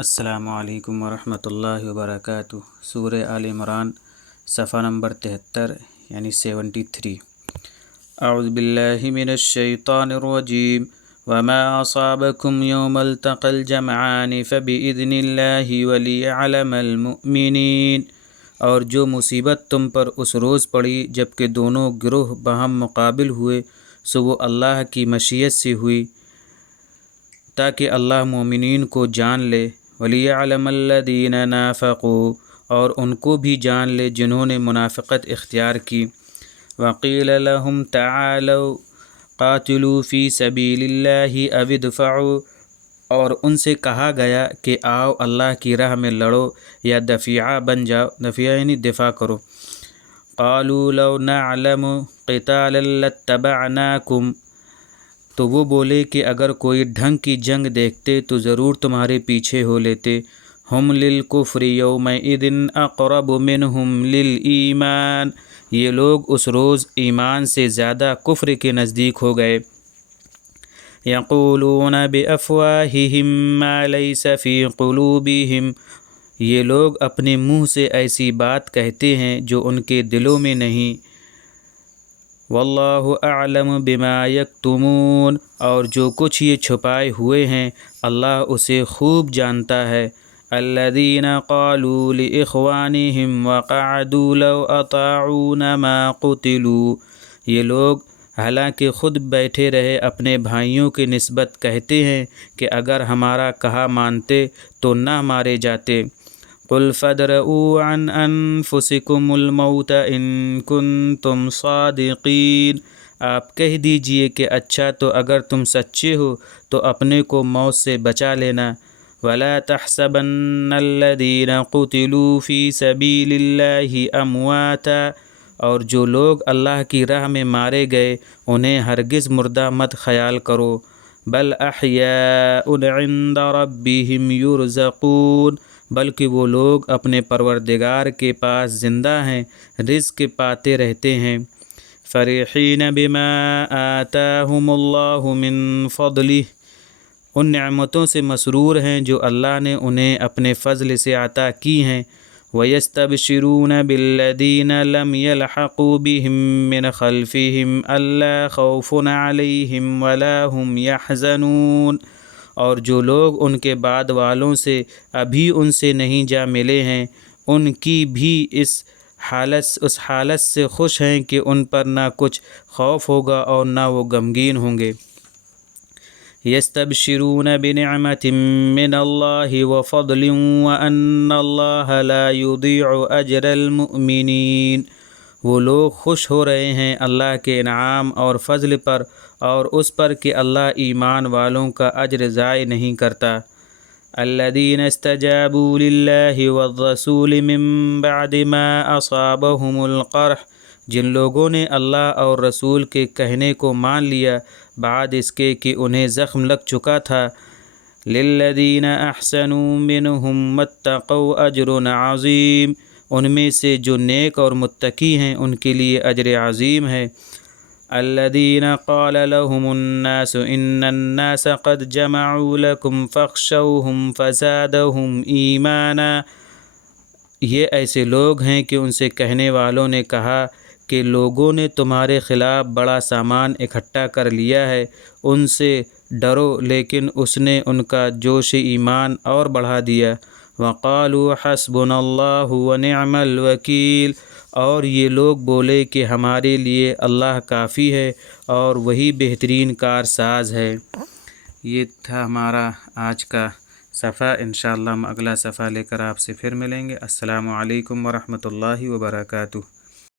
السلام علیکم ورحمۃ اللہ وبرکاتہ۔ سورہ آل عمران صفحہ نمبر 73 یعنی 73۔ اعوذ باللہ من الشیطان الرجیم وما اصابکم یوم التقى الجمعان فبإذن اللہ ولیعلم المؤمنین، اور جو مصیبت تم پر اس روز پڑی جب کہ دونوں گروہ باہم مقابل ہوئے، سو وہ اللہ کی مشیت سے ہوئی تاکہ اللہ مومنین کو جان لے۔ وَلِيَعْلَمَ الَّذِينَ نَافَقُوا، اور ان کو بھی جان لے جنہوں نے منافقت اختیار کی۔ وَقِيلَ لَهُمْ تَعَالَوْا قَاتِلُوا فِي سَبِيلِ اللَّهِ أَوِ ادْفَعُوا، اور ان سے کہا گیا کہ آؤ اللہ کی راہ میں لڑو یا دفیعہ بن جاؤ، دفیعہ یعنی دفاع کرو۔ قَالُوا لَوْ نَعْلَمُ قِتَالًا لَاتَّبَعْنَاكُمْ، تو وہ بولے کہ اگر کوئی ڈھنگ کی جنگ دیکھتے تو ضرور تمہارے پیچھے ہو لیتے۔ ہم للکفر یومئذ اقرب منہم للایمان، یہ لوگ اس روز ایمان سے زیادہ کفر کے نزدیک ہو گئے۔ یقولون بافواہہم ما لیس فی قلوبہم، یہ لوگ اپنے منہ سے ایسی بات کہتے ہیں جو ان کے دلوں میں نہیں۔ واللہ اعلم بما یکتمون، اور جو کچھ یہ چھپائے ہوئے ہیں اللہ اسے خوب جانتا ہے۔ الذین قالوا لاخوانہم وقعدوا لو اطاعونا ما قتلوا، یہ لوگ حالانکہ خود بیٹھے رہے اپنے بھائیوں کی نسبت کہتے ہیں کہ اگر ہمارا کہا مانتے تو نہ مارے جاتے۔ قل فادرؤوا عن انفسکم الموت ان کنتم صادقین، آپ کہہ دیجئے کہ اچھا تو اگر تم سچے ہو تو اپنے کو موت سے بچا لینا۔ ولا تحسبن الذین قتلوا فی سبیل اللہ امواتا، اور جو لوگ اللہ کی راہ میں مارے گئے انہیں ہرگز مردہ مت خیال کرو، بل احیاء عند ربہم یرزقون، بلکہ وہ لوگ اپنے پروردگار کے پاس زندہ ہیں، رزق پاتے رہتے ہیں۔ فرحین بما آتاہم اللہ من فضلہ، ان نعمتوں سے مسرور ہیں جو اللہ نے انہیں اپنے فضل سے عطا کی ہیں۔ وَيَسْتَبْشِرُونَ بِالَّذِينَ لَمْ يَلْحَقُوا بِهِم مِّنْ خَلْفِهِمْ أَلَّا خَوْفٌ عَلَيْهِمْ وَلَا هُمْ يَحْزَنُونَ، اور جو لوگ ان کے بعد والوں سے ابھی ان سے نہیں جا ملے ہیں ان کی بھی اس حالت سے خوش ہیں کہ ان پر نہ کچھ خوف ہوگا اور نہ وہ غمگین ہوں گے۔ یستبشرون بنعمت من اللہ وفضل وان اللہ لا یضیع اجر المؤمنین، وہ لوگ خوش ہو رہے ہیں اللہ کے انعام اور فضل پر اور اس پر کہ اللہ ایمان والوں کا اجر ضائع نہیں کرتا۔ الذین استجابوا للہ والرسول من بعد ما اصابهم القرح، جن لوگوں نے اللہ اور رسول کے کہنے کو مان لیا بعد اس کے کہ انہیں زخم لگ چکا تھا۔ للذین احسنوا منہم واتقوا اجر عظیم، ان میں سے جو نیک اور متقی ہیں ان کے لیے اجر عظیم ہے۔ الذین قال لهم الناس ان الناس قد جمعوا لكم فاخشوهم فزادهم ایمانا، یہ ایسے لوگ ہیں کہ ان سے کہنے والوں نے کہا کہ لوگوں نے تمہارے خلاف بڑا سامان اکٹھا کر لیا ہے، ان سے ڈرو، لیکن اس نے ان کا جوش ایمان اور بڑھا دیا۔ وقالوا حسبنا اللہ ونعم الوکیل، اور یہ لوگ بولے کہ ہمارے لیے اللہ کافی ہے اور وہی بہترین کارساز ہے۔ یہ تھا ہمارا آج کا صفحہ، انشاءاللہ ہم اگلا صفحہ لے کر آپ سے پھر ملیں گے۔ السلام علیکم ورحمۃ اللہ وبرکاتہ۔